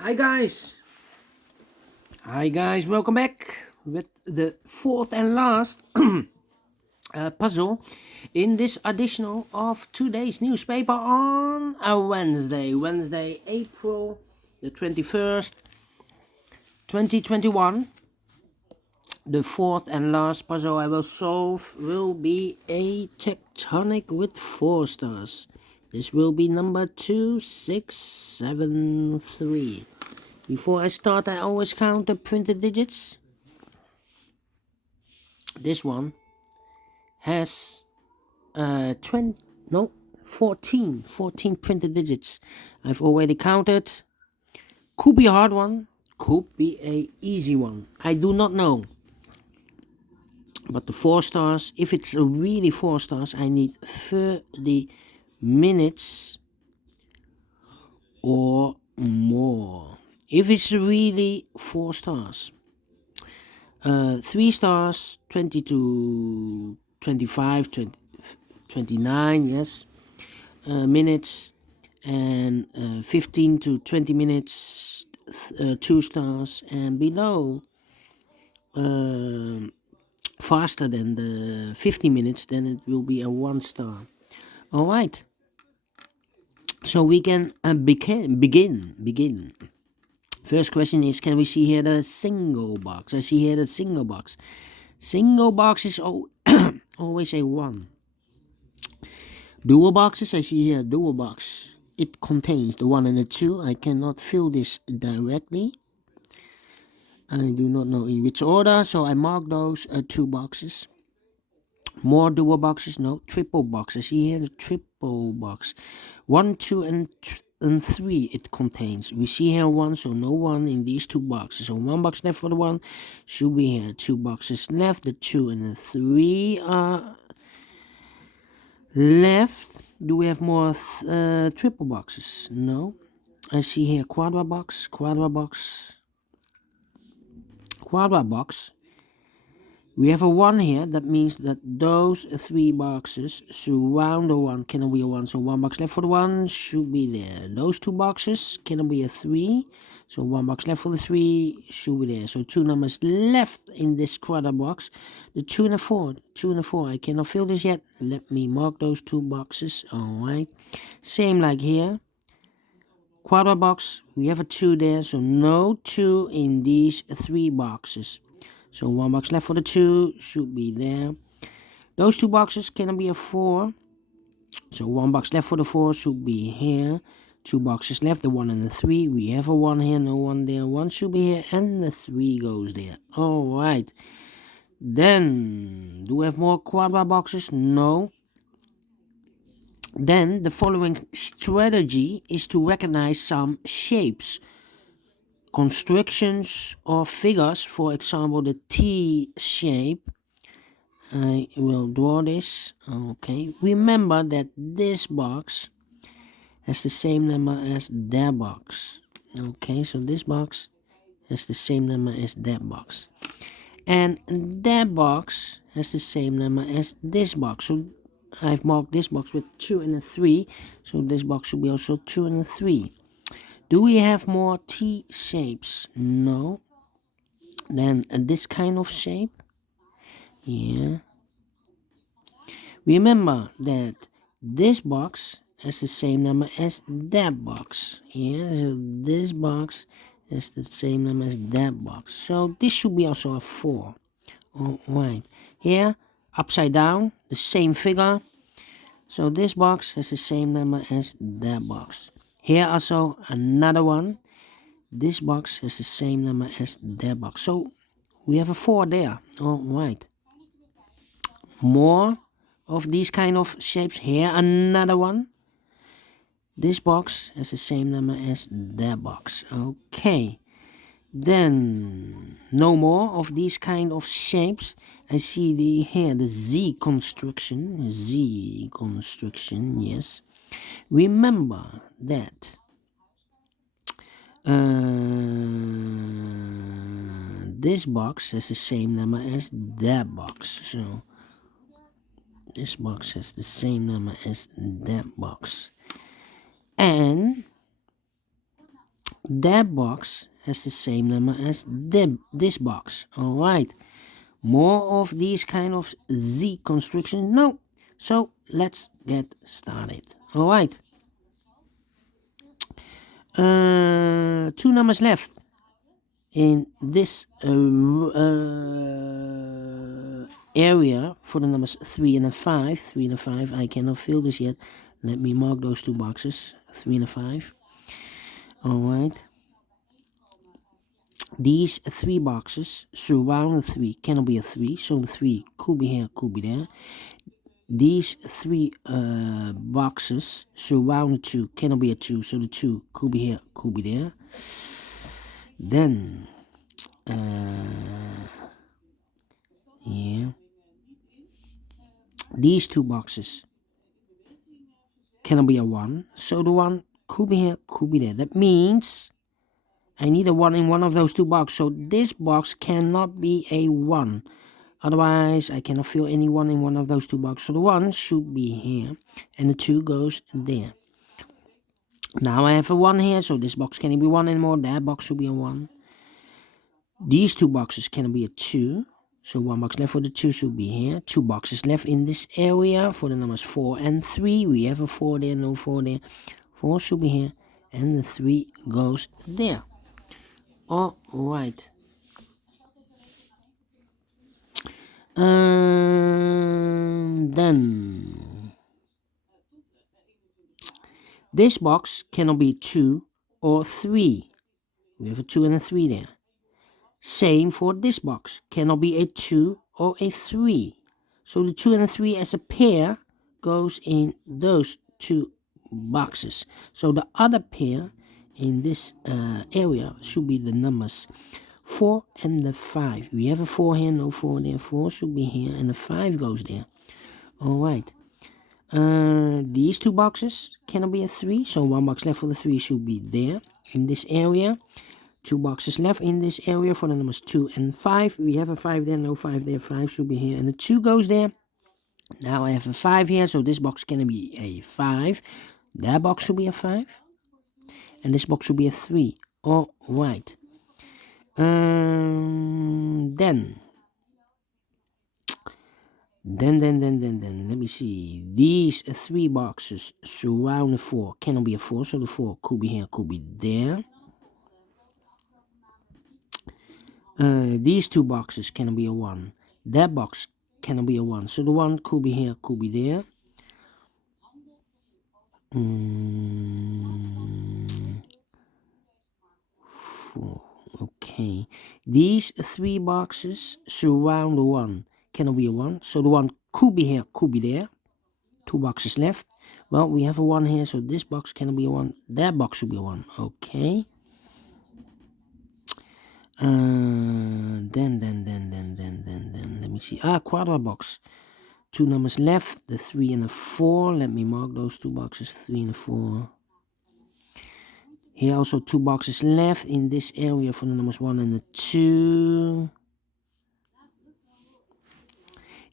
Hi guys, welcome back with the fourth and last puzzle in this edition of today's newspaper on a Wednesday, April the 21st, 2021. The fourth and last puzzle I will solve will be a Tectonic with 4 stars. This will be number 2673. Before I start, I always count the printed digits. This one has 14 printed digits. I've already counted. Could be a hard one, could be a easy one. I do not know. But the 4 stars, if it's a really 4 stars, I need 30 minutes or more. If it's really 4 stars, 3 stars, 20 to 25, 29, yes, minutes, and 15 to 20 minutes, 2 stars, and below, faster than the 50 minutes, then it will be a 1 star. All right. So we can begin. First question is, can we see here the single box? I see here the single box. Single box is always a 1. Dual boxes, I see here dual box. It contains the 1 and the 2. I cannot fill this directly. I do not know in which order, so I mark those 2 boxes. More dual boxes, no. Triple box, I see here the triple box. 1, 2, and 3 it contains. We see here 1, so no 1 in these 2 boxes. So 1 box left for the 1. Should be here 2 boxes left. The 2 and the 3 are left. Do we have more triple boxes? No. I see here quadra box. We have a 1 here. That means that those 3 boxes surround the 1 cannot be a 1. So 1 box left for the 1 should be there. Those 2 boxes cannot be a 3. So 1 box left for the 3 should be there. So 2 numbers left in this quadra box. The 2 and the 4. 2 and the 4. I cannot fill this yet. Let me mark those 2 boxes. Alright. Same like here. Quadra box. We have a 2 there. So no 2 in these 3 boxes. So 1 box left for the 2 should be there. Those 2 boxes cannot be a 4. So 1 box left for the 4 should be here. 2 boxes left, the 1 and the 3. We have a 1 here, no 1 there. 1 should be here, and the 3 goes there. Alright. Then, do we have more quadra boxes? No. Then, the following strategy is to recognize some shapes, constructions, or figures. For example, the T shape. I will draw this. Okay. Remember that this box has the same number as that box. Okay, so this box has the same number as that box. And that box has the same number as this box. So I've marked this box with 2 and a 3. So this box should be also 2 and a 3. Do we have more T shapes? No. Then this kind of shape. Yeah. Remember that this box has the same number as that box. Yeah, so this box has the same number as that box. So this should be also a 4. Alright. Here, upside down, the same figure. So this box has the same number as that box. Here also another one. This box has the same number as that box. So we have a 4 there. Alright. More of these kind of shapes. Here another one. This box has the same number as that box. Okay. Then no more of these kind of shapes. I see here the Z construction. Yes. Remember that this box has the same number as that box. So this box has the same number as that box. And that box has the same number as this box. All right. More of these kind of Z constructions? No. So let's get started. All right. Two numbers left in this area for the numbers 3 and 5. 3 and 5. I cannot fill this yet. Let me mark those two boxes. 3 and 5. All right. These three boxes surround the 3 cannot be a 3, so the 3 could be here, could be there. These three boxes surround the 2 cannot be a 2, so the 2 could be here, could be there. Then, yeah, these two boxes cannot be a 1, so the 1 could be here, could be there. That means I need a 1 in one of those two boxes, so this box cannot be a 1. Otherwise, I cannot fill any 1 in one of those two boxes. So the 1 should be here, and the 2 goes there. Now I have a 1 here, so this box cannot be 1 anymore. That box should be a 1. These two boxes cannot be a 2. So 1 box left for the 2 should be here. 2 boxes left in this area for the numbers 4 and 3. We have a 4 there, no 4 there. 4 should be here, and the 3 goes there. All right. Then this box cannot be 2 or 3. We have a 2 and a 3 there. Same for this box. Cannot be a 2 or a 3. So the 2 and the 3 as a pair goes in those two boxes. So the other pair in this area should be the numbers 4 and the 5. We have a 4 here, no 4 there. 4 should be here, and the 5 goes there. All right. These two boxes cannot be a 3, so 1 box left for the 3 should be there in this area. 2 boxes left in this area for the numbers 2 and 5. We have a 5 there, no 5 there. 5 should be here, and the 2 goes there. Now I have a 5 here, so this box can be a 5. That box should be a 5. And this box should be a 3. All right. Then, let me see. These 3 boxes surround the 4 cannot be a 4, so the 4 could be here, could be there. These two boxes cannot be a 1. That box cannot be a 1, so the 1 could be here, could be there. Okay. These 3 boxes surround the 1 cannot be a 1, so the 1 could be here, could be there. 2 boxes left. Well, we have a 1 here, so this box cannot be a 1. That box should be a 1. Okay. Then, let me see. Quadrat box. 2 numbers left, the 3 and the 4. Let me mark those 2 boxes, 3 and 4. Here also 2 boxes left in this area for the numbers 1 and the 2.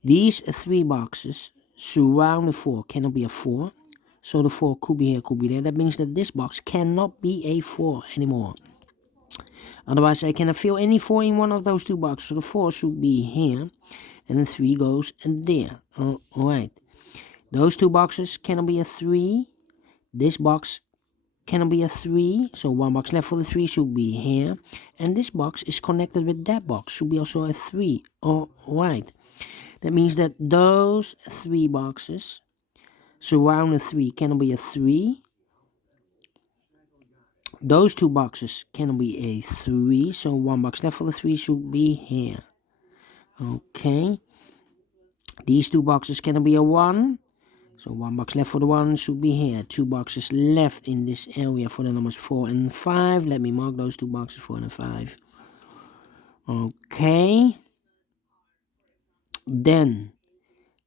These 3 boxes surround the 4 cannot be a 4. So the 4 could be here, could be there. That means that this box cannot be a 4 anymore. Otherwise, I cannot fill any 4 in one of those 2 boxes. So the 4 should be here, and the 3 goes there. All right. Those 2 boxes cannot be a 3. This box cannot be a 3. So 1 box left for the 3 should be here. And this box is connected with that box. Should be also a 3. All right. That means that those 3 boxes surround the 3 cannot be a 3. Those 2 boxes cannot be a 3, so 1 box left for the 3 should be here. Okay. These 2 boxes cannot be a 1, so 1 box left for the 1 should be here. 2 boxes left in this area for the numbers 4 and 5. Let me mark those 2 boxes, 4 and 5. Okay. Then,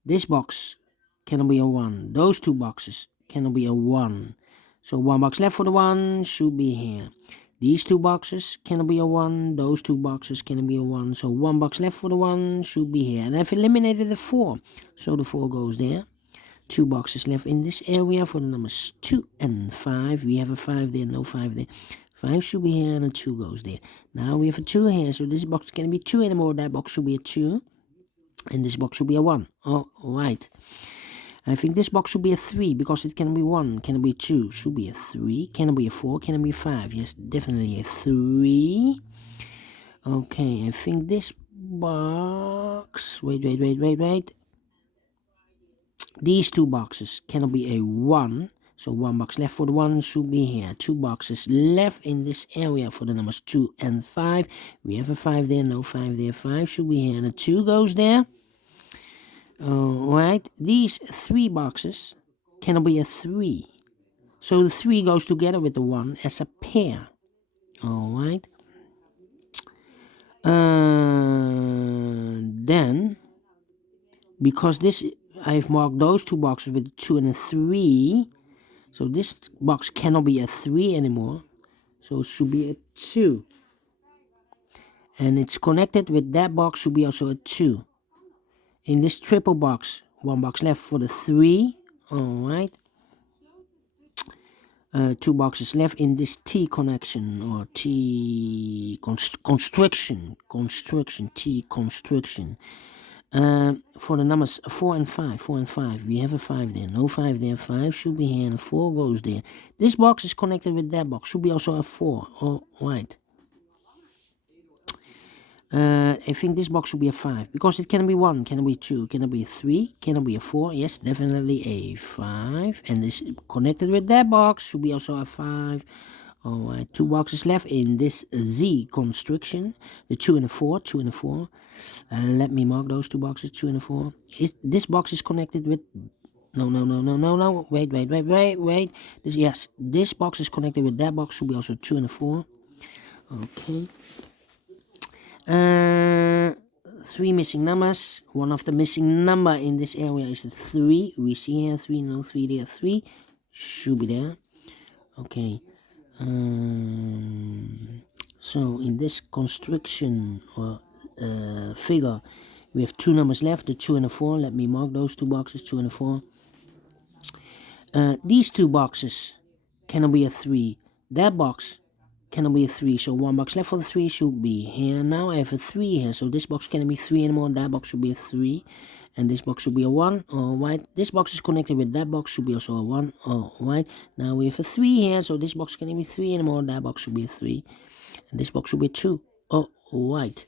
this box cannot be a 1. Those 2 boxes cannot be a 1. So 1 box left for the 1 should be here. These 2 boxes cannot be a 1. Those 2 boxes cannot be a 1. So 1 box left for the 1 should be here. And I've eliminated the 4. So the 4 goes there. 2 boxes left in this area for the numbers 2 and 5. We have a 5 there, no 5 there. 5 should be here and a 2 goes there. Now we have a 2 here, so this box can't be 2 anymore. That box should be a 2. And this box should be a 1. Oh, right. I think this box should be a 3 because it can be 1, can be 2, should be a 3, can it be a 4, can it be 5? Yes, definitely a 3. Okay, I think this box, wait. These two boxes cannot be a 1. So 1 box left for the 1 should be here. 2 boxes left in this area for the numbers 2 and 5. We have a 5 there, no 5 there. 5 should be here and a 2 goes there. Alright, these 3 boxes cannot be a 3. So the 3 goes together with the 1 as a pair. Alright. Then, because this, I've marked those 2 boxes with a 2 and a 3. So this box cannot be a 3 anymore. So it should be a 2. And it's connected with that box should be also a 2. In this triple box, 1 box left for the 3. Alright. 2 boxes left in this T connection or T constriction. T constriction. For the numbers 4 and 5, we have a 5 there, no 5 there, 5 should be here and a 4 goes there. This box is connected with that box, should be also a 4. Oh, right. I think this box should be a 5 because it can be 1, can it be 2, can it be 3, can it be a 4? Yes, definitely a 5. And this connected with that box should be also a 5. Alright, 2 boxes left in this Z constriction. The 2 and a 4, 2 and a 4. Let me mark those 2 boxes, 2 and a 4. This box is connected with... No. Wait. This box is connected with that box. Should be also 2 and a 4. Okay. 3 missing numbers. One of the missing number in this area is the 3. We see here 3, no 3 there, 3. Should be there. Okay. So in this constriction or figure, we have 2 numbers left, the 2 and the 4. Let me mark those 2 boxes, 2 and a 4. These 2 boxes cannot be a 3. That box cannot be a 3. So 1 box left for the 3 should be here. Now I have a 3 here. So this box cannot be 3 anymore. That box should be a 3. And this box should be a 1. Alright. This box is connected with that box. Should be also a 1. Alright. Now we have a 3 here. So this box cannot be 3 anymore. That box should be a 3. And this box should be a 2. Alright.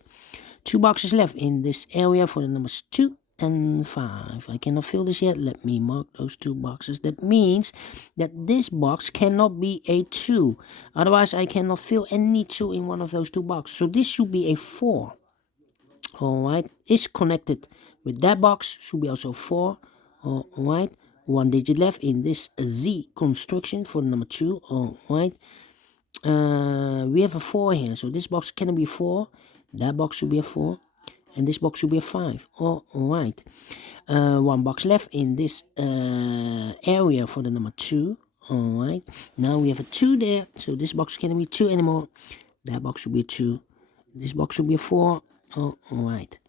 2 boxes left in this area for the numbers 2 and 5. I cannot fill this yet. Let me mark those 2 boxes. That means that this box cannot be a 2. Otherwise, I cannot fill any 2 in one of those 2 boxes. So this should be a 4. Alright. Is connected with that box. Should be also 4. Alright. 1 digit left in this Z construction for the number 2. Alright. We have a 4 here. So this box cannot be 4. That box should be a 4. And this box should be a 5. Alright. 1 box left in this area for the number 2. Alright. Now we have a 2 there. So this box cannot be 2 anymore. That box should be a 2. This box should be a 4. Alright.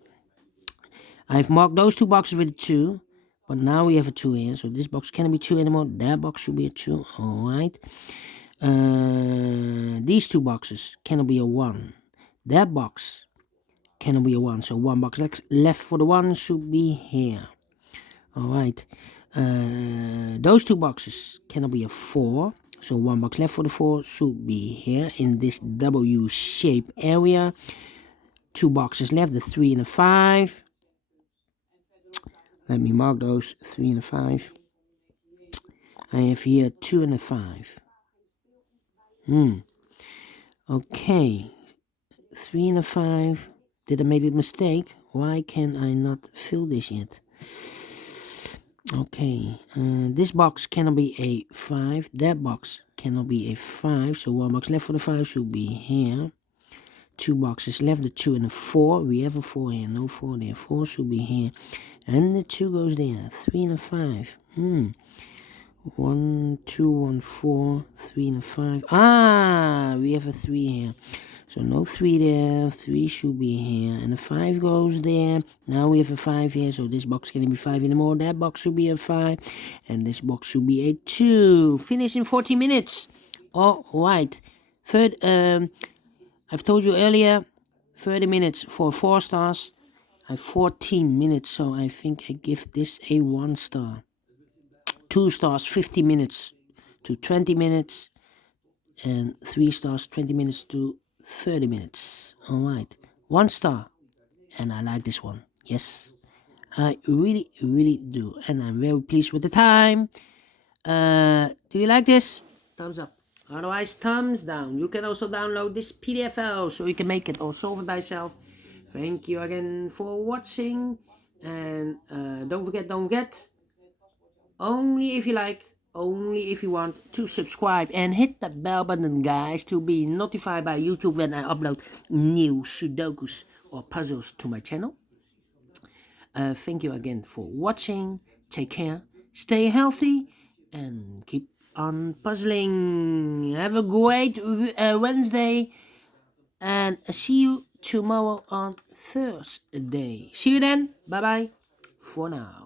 I've marked those 2 boxes with a 2. But now we have a 2 here. So this box cannot be 2 anymore. That box should be a 2. Alright. These 2 boxes cannot be a 1. That box cannot be a 1. So 1 box left for the 1 should be here. Alright. Those 2 boxes cannot be a 4. So 1 box left for the 4 should be here in this W shape area. 2 boxes left, the 3 and the 5. Let me mark those 3 and the 5. I have here 2 and a 5. Okay. 3 and a 5. Did I make a mistake? Why can I not fill this yet? Okay. This box cannot be a 5. That box cannot be a 5. So 1 box left for the 5 should be here. 2 boxes left, the 2 and the 4. We have a 4 here. No 4 there. 4 should be here. And the 2 goes there. 3 and a 5. 1, 2, 1, 4. 3 and a 5. We have a 3 here. So no 3 there, 3 should be here, and the 5 goes there. Now we have a 5 here, so this box can't be 5 anymore. That box should be a 5, and this box should be a 2. Finish in 40 minutes. Alright, Third, I've told you earlier, 30 minutes for 4 stars. I have 14 minutes, so I think I give this a 1 star. 2 stars, 50 minutes to 20 minutes. And 3 stars, 20 minutes to 30 minutes. Alright, 1 star. And I like this one. Yes, I really, really do. And I'm very pleased with the time. Do you like this? Thumbs up. Otherwise, thumbs down. You can also download this PDF file so you can make it or solve it by yourself. Thank you again for watching. And don't forget, only if you like, only if you want to subscribe and hit the bell button, guys, to be notified by YouTube when I upload new Sudokus or puzzles to my channel. Thank you again for watching. Take care, stay healthy, and keep on puzzling. Have a great Wednesday, and see you tomorrow on Thursday. See you then. Bye bye for now.